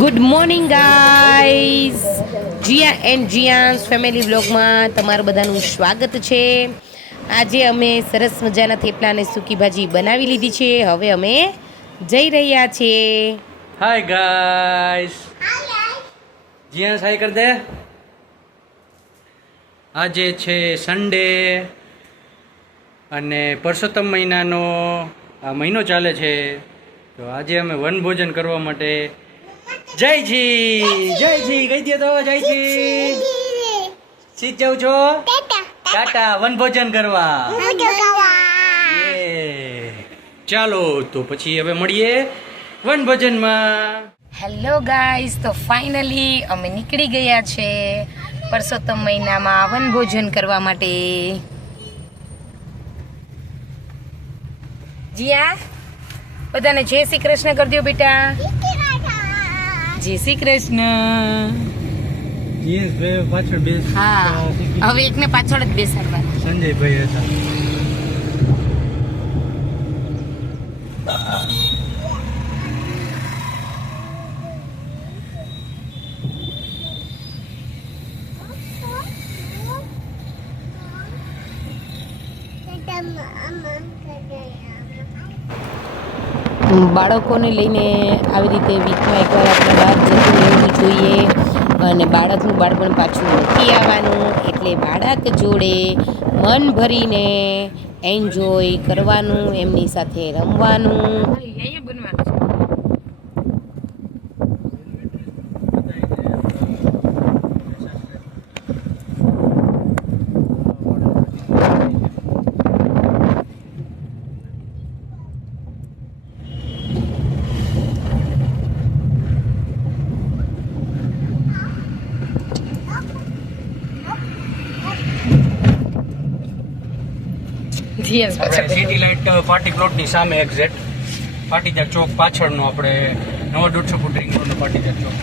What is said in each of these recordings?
Good morning guys, Jiya and Jiyans family વ્લોગમાં તમારું બધાનું સ્વાગત છે. આજે અમે સરસ મજાના થેપલા અને સૂકી ભાજી બનાવી લીધી છે. હવે અમે જઈ રહ્યા છીએ. હાય ગાઈસ, જીયાન્સ હાય કર દે. આજે છે સન્ડે અને પરસોત્તમ મહિનાનો આ મહિનો ચાલે છે. તો આજે અમે વનભોજન કરવા માટે જયજી કહી દે તો જયજી સીધ જાઉં છો ટાટા વનભોજન કરવા. ચાલો તો પછી હવે મળીએ વનભોજનમાં. હેલો ગાઈઝ, તો ફાઇનલી અમે નીકળી ગયા છે પરસોત્તમ મહિનામાં વનભોજન કરવા માટે. જીયા, બધાને જય શ્રી કૃષ્ણ કરી દો બેટા. જય શ્રી કૃષ્ણ. જીએસભાઈ પાછળ બેસ. હા, હવે એકને પાછળ જ બેસાડવા. સંજયભાઈ હતા. બાળકોને લઈને આવી રીતે વીકમાં એકવાર આપણે બહાર જતું રહેવું જોઈએ અને બાળકનું બાળપણ પાછું નથી આવવાનું. એટલે બાળક જોડે મન ભરીને એન્જોય કરવાનું, એમની સાથે રમવાનું. સિટી લાઇટ પાર્ટી પ્લોટની સામે એક્ઝેક્ટ પાટીદાર ચોક પાછળનો આપણે 950 ફૂટ રિંગ રોડનો પાટીદાર ચોક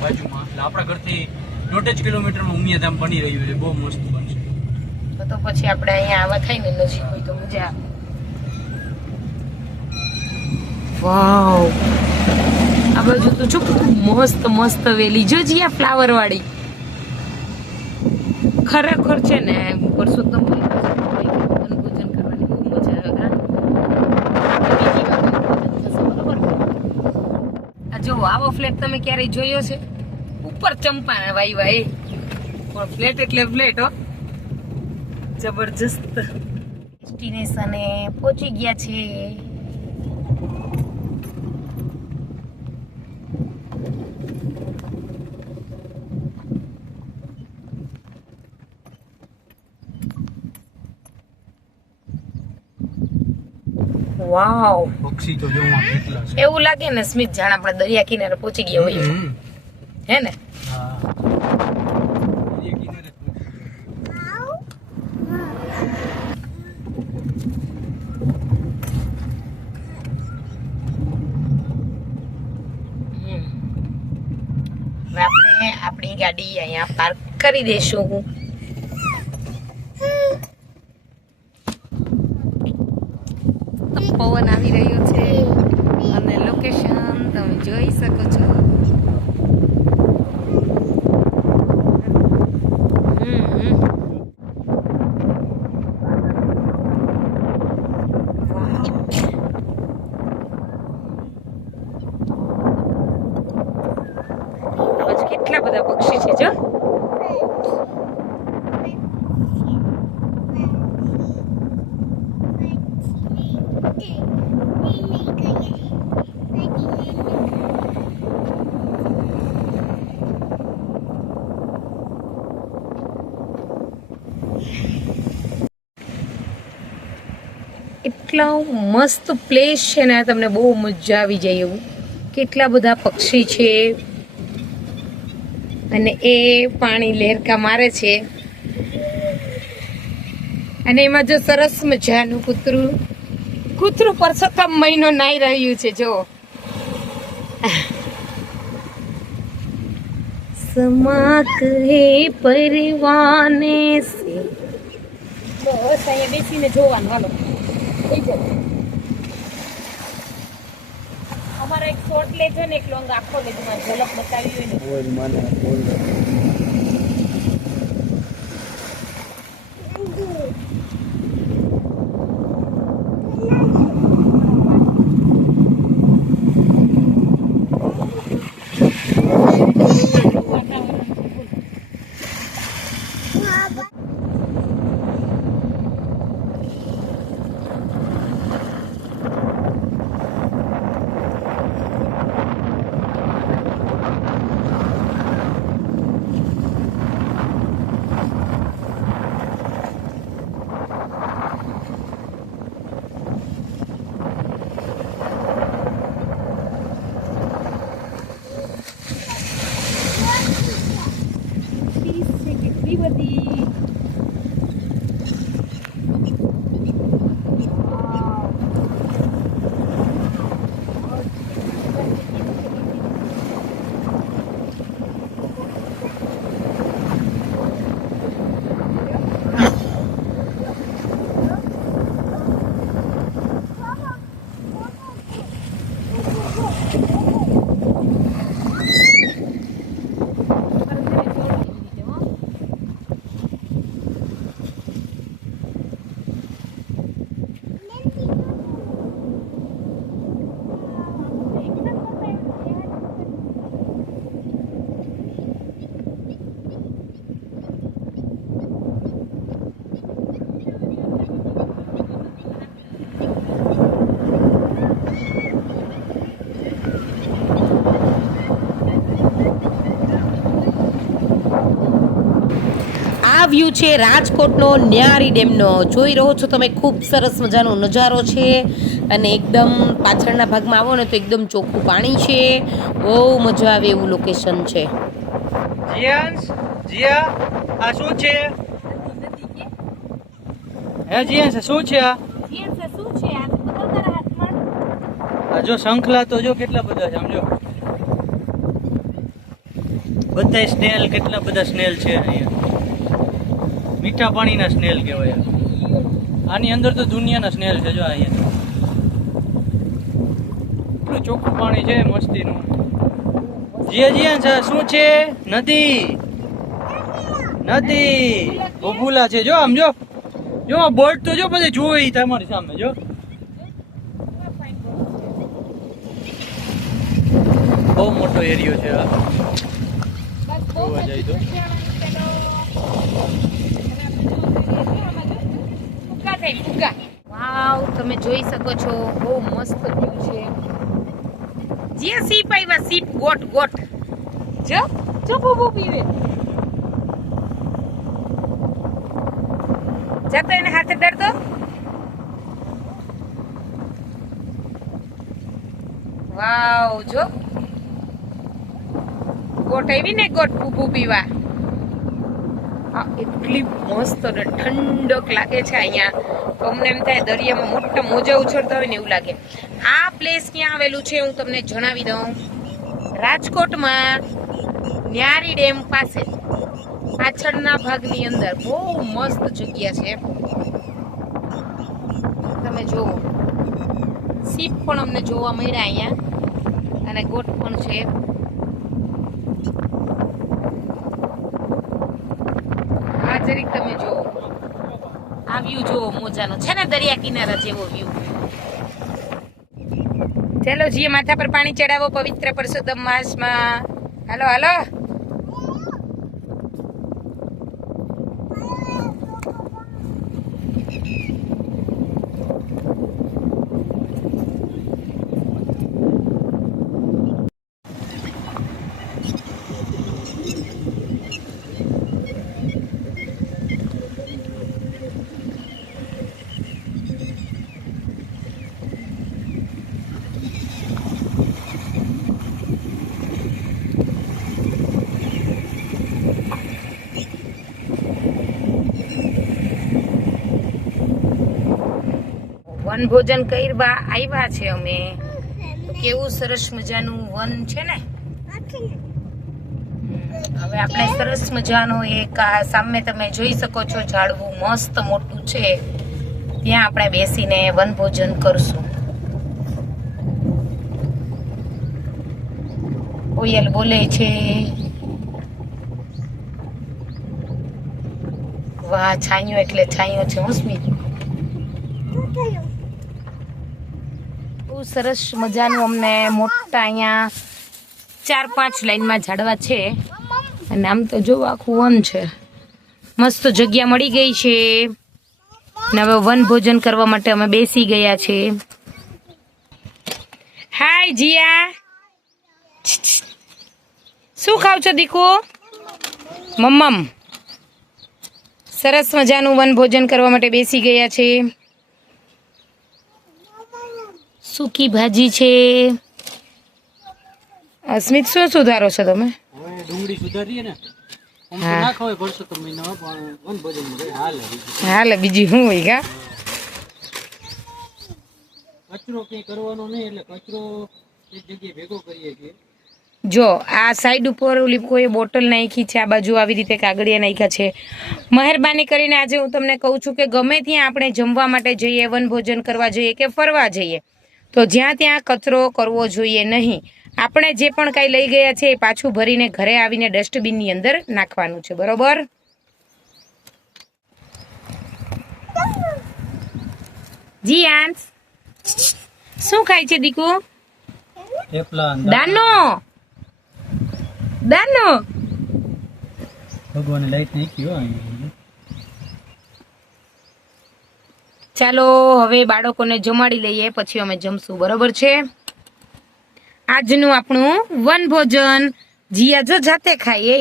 બાજુમાં. એટલે આપણા ઘરથી 1.5 કિલોમીટરમાં ઉમિયાધામ બની રહ્યું છે. બહુ મસ્ત બનશે. તો પછી આપણે અહીંયા આવા થાય ને નજીક હોય તો મજા આવે. વાવ, આ બાજુ તો જો મસ્ત મસ્ત વેલી જો જીયા ફ્લાવર વાળી. ખરેખર છે ને પરસોત્તમ જો આવો ફ્લેટ તમે ક્યારેય જોયો છે? ઉપર ચંપાના વાઈ પણ ફ્લેટ એટલે ફ્લેટ હો, જબરજસ્ત. ડેસ્ટિનેશને પહોંચી ગયા છે. વાવ, પક્ષી તો જોવા કેટલા છે. એવું લાગે ને સ્મિત જાણ આપણે દરિયા કિનારે પહોંચી ગયા હોય, હે ને? આપણે આપણી ગાડી અહીંયા પાર્ક કરી દઈશું. પવન આવી રહ્યો છે અને લોકેશન તમે જોઈ શકો છો. કેટલા બધા પક્ષી છે જો. એટલા મસ્ત પ્લેસ છે ને, તમને બહુ મજા આવી જાય એવું. કેટલા બધા પક્ષી છે અને એ પાણી લહેરકા મારે છે અને એમાં જો સરસ મજાનું કૂતરું પરસોત્તમ મહિનો નાઈ રહ્યું છે. જો સમા કહે પરવાને સે. બસ અહીંયા બેસીને જોવાનું. હાલો, અમારો એક શોર્ટ લેજો ને એક લોંગ આખો લેજો, માં ઝલક બતાવી હોય ને. ઓય માને બોલ. વ્યૂ છે રાજકોટનો ન્યારી ડેમનો. જોઈ રહ્યો છો તમે, ખૂબ સરસ મજાનો નજારો છે અને એકદમ પાછળના ભાગમાં આવો ને તો એકદમ ચોખ્ખું પાણી છે. બહુ મજા આવે એવું લોકેશન છે. જીયા આ શું છે? હે જીયા શું છે આ? આ જો શંખલા તો જો કેટલા બધા છે, સમજો બધા સ્નેલ, કેટલા બધા સ્નેલ છે અહીંયા. મીઠા પાણીના સ્નેલ કહેવાય. આની અંદર તો દુનિયાના સ્નેલ છે. જો અહીંયા એટલું ચોખ્ખું પાણી છે, મસ્તીનું. જીયા શું છે? નદી બબુલા છે. જો આમ જો આ બોટ તો જો બધે જોઈ તમારી સામે. જો બહુ મોટો એરિયો છે આ. જોવા જાય તો વાવ, તમે જોઈ શકો છો, બહુ મસ્ત વ્યૂ છે. જે સીપ આવ્યા, સીપ ગોટ જો બહુ પીવે. જતો એને હાથે ડરતો. વાવ, જો ગોટ આવી ને, ગોટ બહુ પીવા. એટલી મસ્ત અને ઠંડક લાગે છે અહીંયા. અમને એમ થાય દરિયામાં મોટા મોજા ઉછળતા હોય ને એવું લાગે. આ પ્લેસ ક્યાં આવેલું છે હું તમને જણાવી દઉં. રાજકોટમાં ન્યારી ડેમ પાસે પાછળના ભાગની અંદર બહુ મસ્ત જગ્યા છે. તમે જુઓ, સીપ પણ અમને જોવા મળ્યા અહીંયા અને ગોટ પણ છે. આ જરીક તમે જુઓ, આ વ્યૂ જુઓ, મોજાનો છે ને, દરિયા કિનારા જેવો વ્યૂ. ચાલો જીએ માથા પર પાણી ચડાવો પવિત્ર પરસોત્તમ માસમાં. હાલો હાલો. વન ભોજન કરવા આવ્યા છે અમે. કેવું સરસ મજાનું વન છે ને. હવે આપણે સરસ મજાનો એક સામે તમે જોઈ શકો છો, ઝાડવું મસ્ત મોટું છે, ત્યાં આપણે બેસીને વન ભોજન કરશું. કોયલ બોલે છે. વાહ, છાંયો એટલે છાંયો છે. હું સ્મિત બહુ સરસ મજાનું અમને મોટા અહીંયા 4-5 લાઈનમાં ઝાડવા છે અને આમ તો જો આખું વન છે. મસ્ત જગ્યા મળી ગઈ છે ને હવે વન ભોજન કરવા માટે અમે બેસી ગયા છે. હાય જીયા, શું ખાવ છો દીકુ? મમ્મમ સરસ મજાનું વન ભોજન કરવા માટે બેસી ગયા છે. સૂકી ભાજી છે. સ્મિત શું સુધારો છો તમે? હવે ડુંગળી સુધારીએ ને, આમ તો હા. ના ખવાય પરસોત્તમ મહિનામાં, પણ વન ભોજનમાં કઈ હાલે. હાલે બીજી શું હોય કા? કચરો કઈ કરવાનો નહીં, એટલે કચરો એક જગ્યાએ ભેગો કરીએ છીએ. જો આ સાઈડ ઉપર ઓલી કોઈ બોટલ નાખી છે, આ બાજુ આવી રીતે કાગળિયા નાખ્યા છે. મહેરબાની કરીને આજે હું તમને કહું છું કે ગમે ત્યાં આપણે જમવા માટે જઈએ, વન ભોજન કરવા જઈએ કે ફરવા જઈએ, તો જ્યાં ત્યાં કચરો કરવો જોઈએ નહીં. આપણે જે પણ કાંઈ લઈ ગયા છે એ પાછું ભરીને ઘરે આવીને ડસ્ટબિનની અંદર નાખવાનું છે, બરોબર? જી આંસ શું ખાય છે દીકુ? થેપલા, દાનો દાનો ભગવાને લાઈટ નાખી હોય અહીં. ચાલો હવે બાળકોને જમાડી લઈએ, પછી અમે જમશું, બરોબર છે? આજનું આપણું વન ભોજન જીયા જો જાતે ખાય.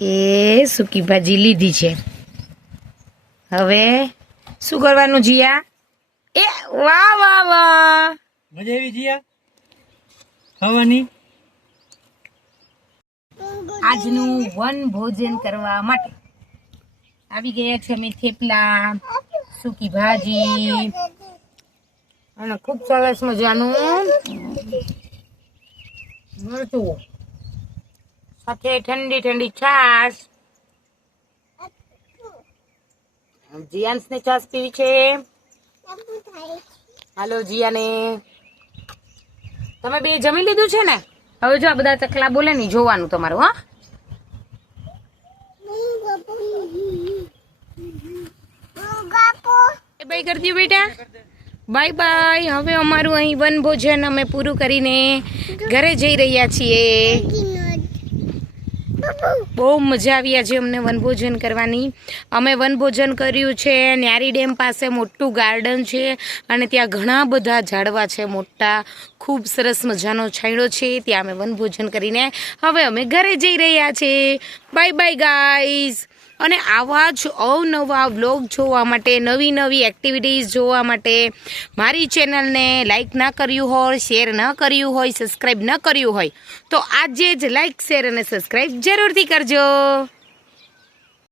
એ સૂકી ભાજી લીધી છે. હવે શું કરવાનું જીયા? એ વાહ વાહ વાહ, મજા આવી જીયા ખાવાની? આજનું વન ભોજન કરવા માટે આવી ગયા છે અમે. થેપલા, સૂકી ભાજી અને ખૂબ સરસ મજાનું મરચું, સાથે ઠંડી ઠંડી છાશ. જીયાન્સને છાશ પીવી છે. હાલો જીયાને. તમે બે જમી લીધું છે ને? હવે જો આ બધા ચકલા બોલે ને જોવાનું તમારું. હા, બાય કરી દો બેટા, બાય બાય. હવે અમારું અહીં વન ભોજન અમે પૂરું કરીને ઘરે જઈ રહ્યા છીએ. બહુ મજા આવી આજે અમને વનભોજન કરવાની. અમે વનભોજન કર્યું છે ન્યારી ડેમ પાસે. મોટું ગાર્ડન છે અને ત્યાં ઘણા બધા ઝાડવા છે મોટા. ખૂબ સરસ મજાનો છાંયડો છે. ત્યાં અમે વનભોજન કરીને હવે અમે ઘરે જઈ રહ્યા છીએ. Bye bye guys. અને આવા જ અવનવા વ્લોગ જોવા માટે, નવી નવી એક્ટિવિટીઝ જોવા માટે મારી ચેનલને લાઈક ના કર્યું હોય, શેર ન કર્યું હોય, સબસ્ક્રાઈબ ન કર્યું હોય તો આજે જ લાઈક, શેર અને સબસ્ક્રાઈબ જરૂરથી કરજો.